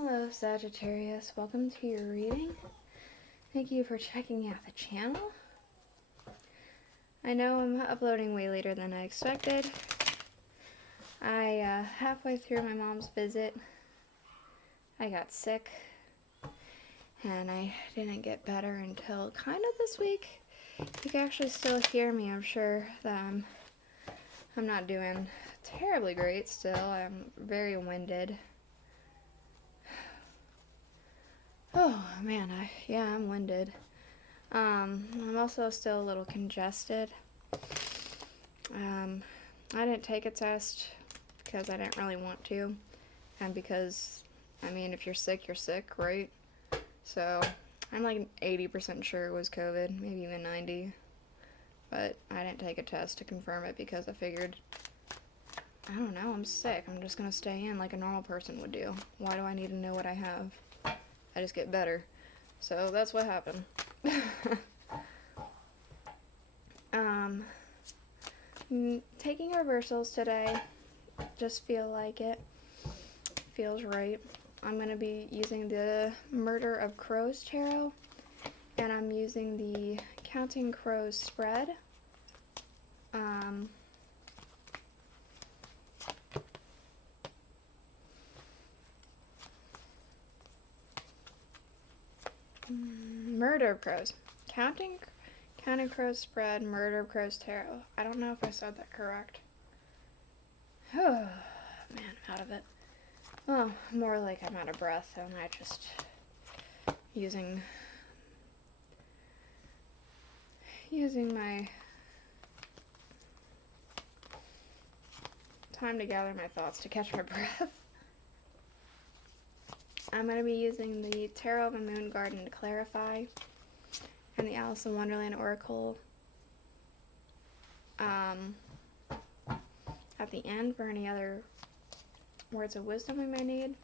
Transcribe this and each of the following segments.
Hello, Sagittarius. Welcome to your reading. Thank you for checking out the channel. I know I'm uploading way later than I expected. Halfway through my mom's visit, I got sick, and I didn't get better until kind of this week. You can actually still hear me. I'm sure that I'm not doing terribly great still. I'm very winded. Oh man, I'm winded. I'm also still a little congested. I didn't take a test because I didn't really want to, and because, I mean, if you're sick, right? So, I'm like 80% sure it was COVID, maybe even 90, but I didn't take a test to confirm it because I figured, I don't know, I'm sick. I'm just gonna stay in like a normal person would do. Why do I need to know what I have? I just get better. So that's what happened. Taking reversals today. Just feel like it. Feels right. I'm going to be using the Murder of Crows Tarot. And I'm using the Counting Crows spread. Murder of Crows. Counting Crows spread, Murder of Crows tarot. I don't know if I said that correct. Oh, man, I'm out of it. Well, more like I'm out of breath, and I just using my time to gather my thoughts to catch my breath. I'm going to be using the Tarot of a Moon Garden to clarify, and the Alice in Wonderland Oracle at the end for any other words of wisdom we may need.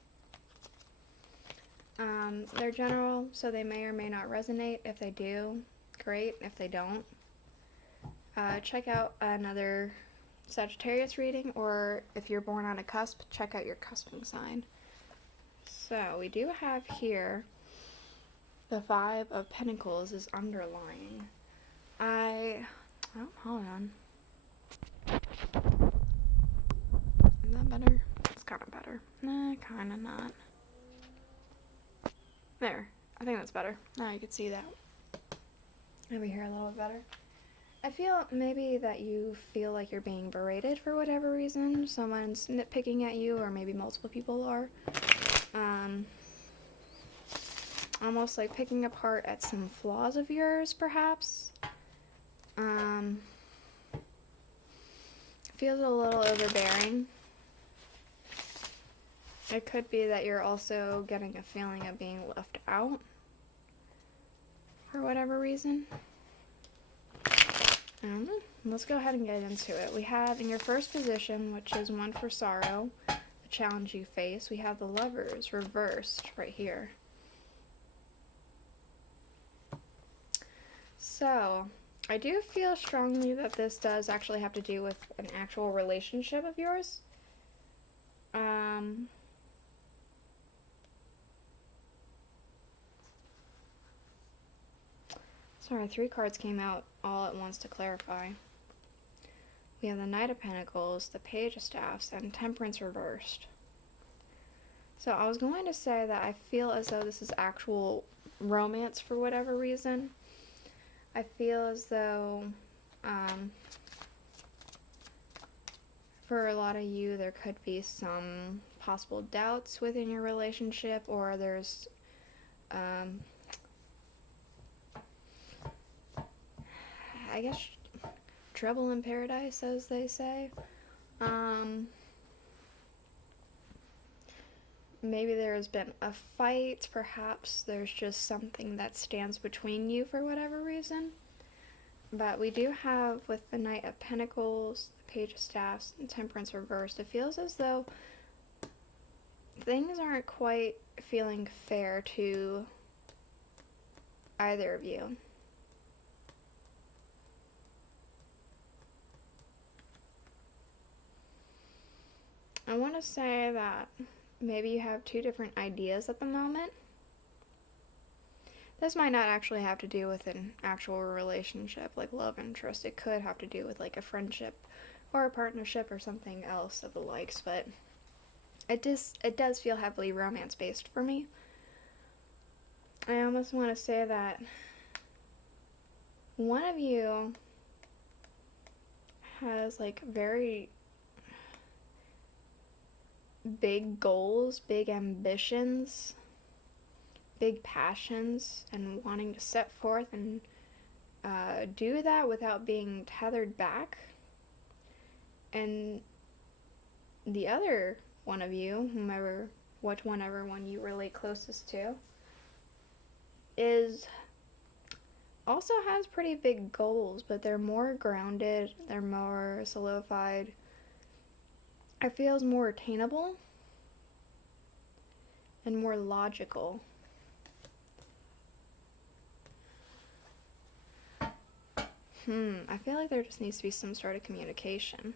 They're general, so they may or may not resonate. If they do, great. If they don't, check out another Sagittarius reading, or if you're born on a cusp, check out your cusping sign. So we do have here the Five of Pentacles is underlying. Hold on. Is that better? It's kind of better. Nah, kind of not. There. I think that's better. Now you can see that over here a little bit better. I feel maybe that you feel like you're being berated for whatever reason. Someone's nitpicking at you, or maybe multiple people are. Almost like picking apart at some flaws of yours, perhaps. Feels a little overbearing. It could be that you're also getting a feeling of being left out for whatever reason. I don't know. Let's go ahead and get into it. We have in your first position, which is one for sorrow, the challenge you face, we have the Lovers reversed right here. So, I do feel strongly that this does actually have to do with an actual relationship of yours. Sorry, 3 cards came out all at once to clarify. We have the Knight of Pentacles, the Page of Staffs, and Temperance reversed. So I was going to say that I feel as though this is actual romance for whatever reason. I feel as though for a lot of you there could be some possible doubts within your relationship, or there's I guess trouble in paradise, as they say. Maybe there's been a fight, perhaps there's just something that stands between you for whatever reason. But we do have, with the Knight of Pentacles, the Page of Staffs, and Temperance reversed, it feels as though things aren't quite feeling fair to either of you. I want to say that maybe you have two different ideas at the moment. This might not actually have to do with an actual relationship, like love interest. It could have to do with like a friendship or a partnership or something else of the likes, but it does feel heavily romance based for me. I almost want to say that one of you has like very big goals, big ambitions, big passions, and wanting to set forth and do that without being tethered back. And the other one of you, whichever one you relate closest to, also has pretty big goals, but they're more grounded, they're more solidified. It feels more attainable and more logical. I feel like there just needs to be some sort of communication,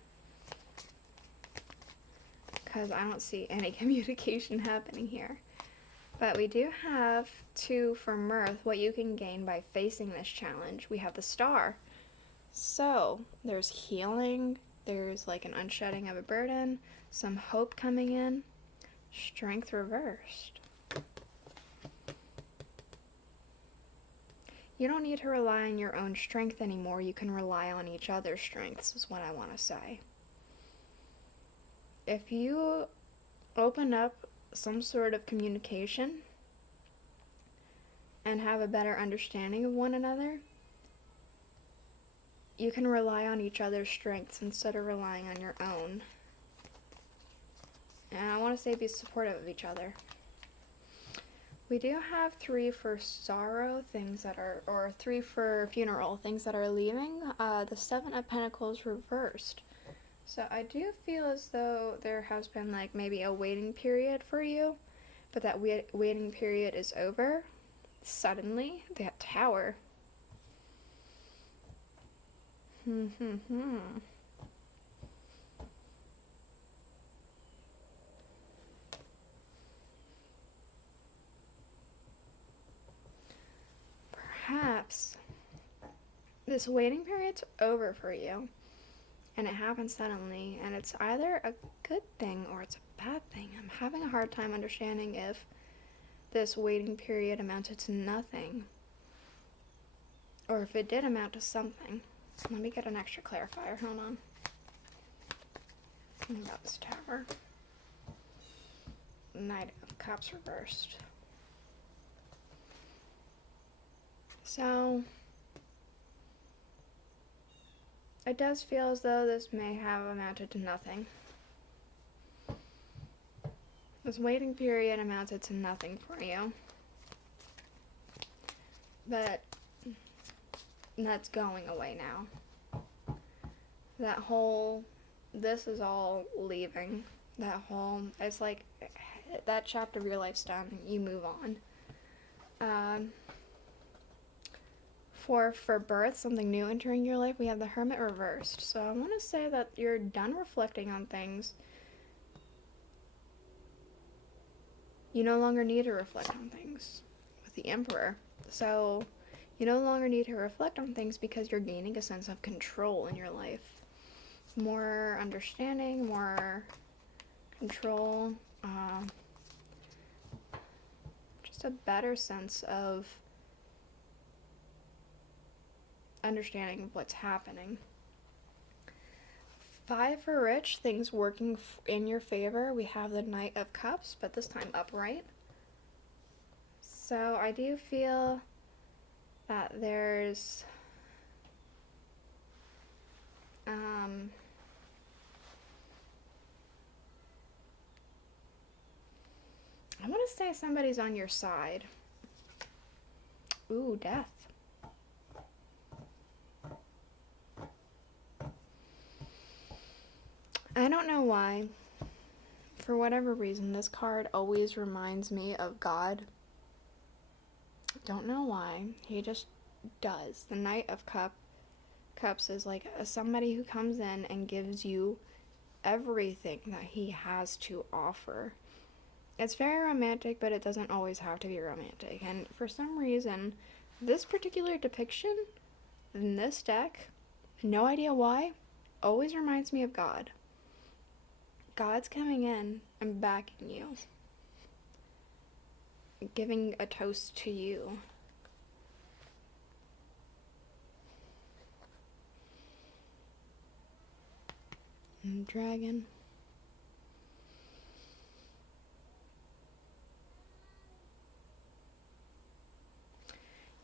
because I don't see any communication happening here. But we do have 2 for mirth, what you can gain by facing this challenge. We have the star. So there's healing, there's like an unshedding of a burden, some hope coming in, strength reversed. You don't need to rely on your own strength anymore. You can rely on each other's strengths, is what I want to say. If you open up some sort of communication and have a better understanding of one another, you can rely on each other's strengths instead of relying on your own. And I want to say be supportive of each other. We do have 3 for sorrow, or 3 for funeral, things that are leaving. The 7 of Pentacles reversed. So I do feel as though there has been like maybe a waiting period for you, but that waiting period is over. Suddenly, that Tower. Perhaps this waiting period's over for you, and it happens suddenly, and it's either a good thing or it's a bad thing. I'm having a hard time understanding if this waiting period amounted to nothing, or if it did amount to something. Let me get an extra clarifier. Hold on. What about this Tower? Knight of Cups reversed. So it does feel as though this may have amounted to nothing. This waiting period amounted to nothing for you. But that's going away now. This is all leaving. It's like that chapter of your life's done. You move on. For birth, something new entering your life, we have the Hermit reversed. So I want to say that you're done reflecting on things. You no longer need to reflect on things with the Emperor. So you no longer need to reflect on things because you're gaining a sense of control in your life. More understanding, more control, just a better sense of understanding of what's happening. 5 for rich, things working in your favor. We have the Knight of Cups, but this time upright. So I do feel that there's I want to say somebody's on your side. Ooh, Death. I don't know why. For whatever reason, this card always reminds me of God. Don't know why. He just does. The Knight of Cups is like somebody who comes in and gives you everything that he has to offer. It's very romantic, but it doesn't always have to be romantic. And for some reason, this particular depiction in this deck, no idea why, always reminds me of God. God's coming in and backing you, giving a toast to you. And dragon.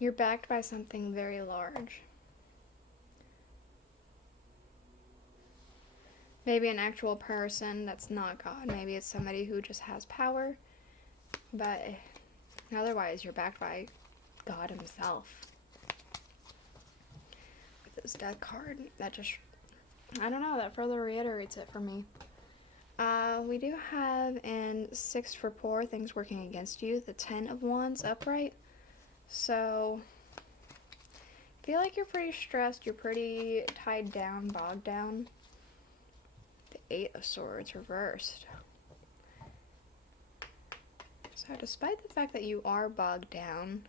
You're backed by something very large. Maybe an actual person that's not God. Maybe it's somebody who just has power. But otherwise, you're backed by God himself. With this death card, that just, I don't know, that further reiterates it for me. We do have in 6 for poor, things working against you, the 10 of Wands upright. So, I feel like you're pretty stressed, you're pretty tied down, bogged down. The 8 of Swords reversed. So despite the fact that you are bogged down,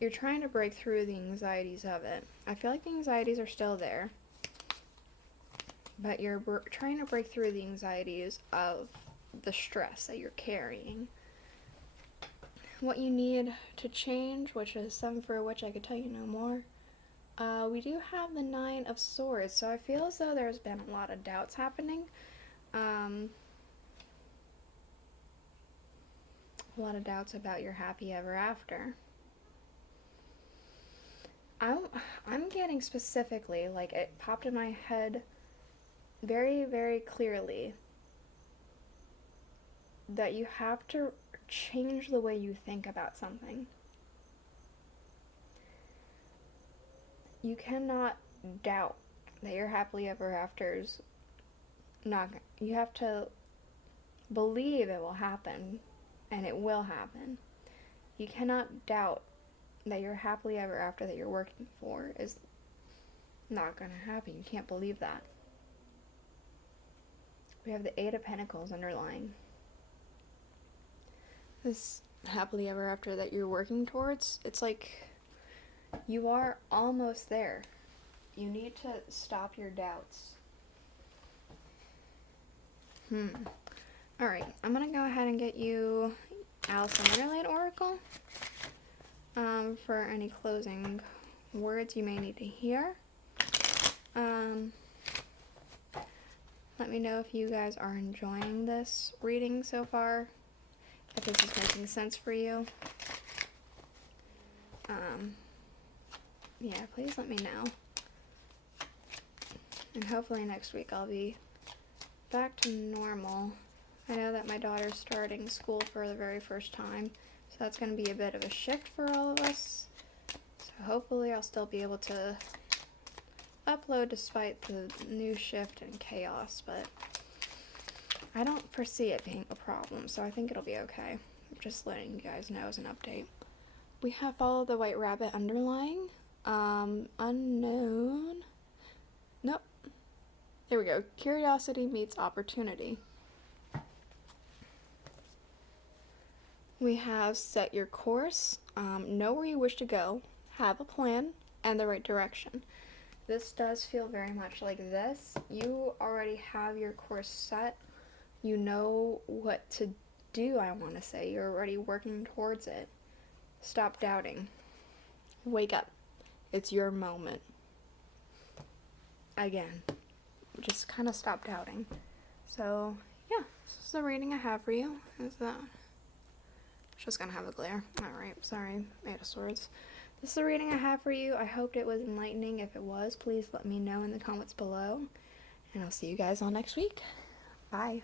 you're trying to break through the anxieties of it. I feel like the anxieties are still there, but you're trying to break through the anxieties of the stress that you're carrying. What you need to change, which is 7 for which I could tell you no more. We do have the 9 of Swords, so I feel as though there's been a lot of doubts happening. A lot of doubts about your happy ever after. I'm getting specifically, like, it popped in my head very, very clearly that you have to change the way you think about something. You cannot doubt that your happily ever after's not. You have to believe it will happen, and it will happen. You cannot doubt that your happily ever after that you're working for is not going to happen. You can't believe that. We have the 8 of Pentacles underlying. This happily ever after that you're working towards, it's like you are almost there. You need to stop your doubts. Alright, I'm going to go ahead and get you Alice in Wonderland Oracle for any closing words you may need to hear. Let me know if you guys are enjoying this reading so far, if this is making sense for you. Yeah, please let me know. And hopefully next week I'll be back to normal. I know that my daughter's starting school for the very first time, so that's going to be a bit of a shift for all of us. So hopefully I'll still be able to upload despite the new shift and chaos, but I don't foresee it being a problem, so I think it'll be okay. I'm just letting you guys know as an update. We have Follow the White Rabbit underlying. Unknown. Nope. Here we go. Curiosity meets opportunity. We have Set Your Course. Know where you wish to go. Have a plan and the right direction. This does feel very much like this. You already have your course set. You know what to do, I want to say. You're already working towards it. Stop doubting. Wake up. It's your moment. Again, just kind of stop doubting. So, yeah, this is the reading I have for you. Is that? Just gonna have a glare. Alright, sorry, 8 of Swords. This is the reading I have for you. I hoped it was enlightening. If it was, please let me know in the comments below. And I'll see you guys all next week. Bye.